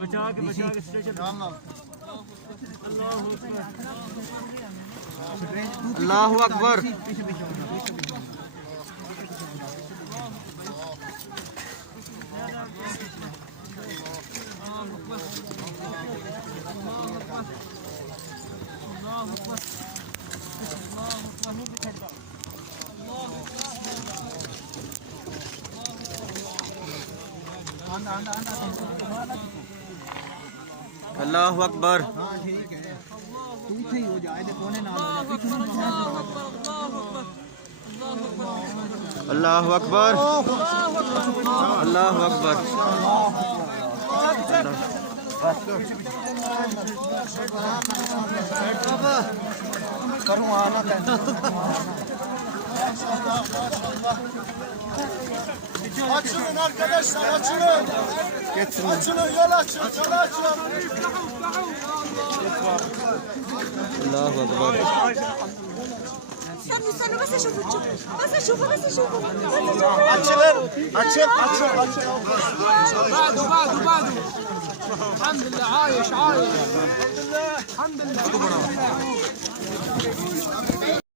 बचा के स्ट्रेचर अल्लाहु अकबर। अल्लाहु अकबर। पीछे ही हो जाए तो कोने ना हो जाए। अल्लाहु अकबर। अल्लाहु अकबर। करूँ आना Açılın arkadaşlar, açılın. Açılın, yol açın, yol açın. अल्लाहु अकबर। استنوا بس اشوفوا بس اشوفوا Açılın, açıl. بعده الحمد لله عايش الحمد لله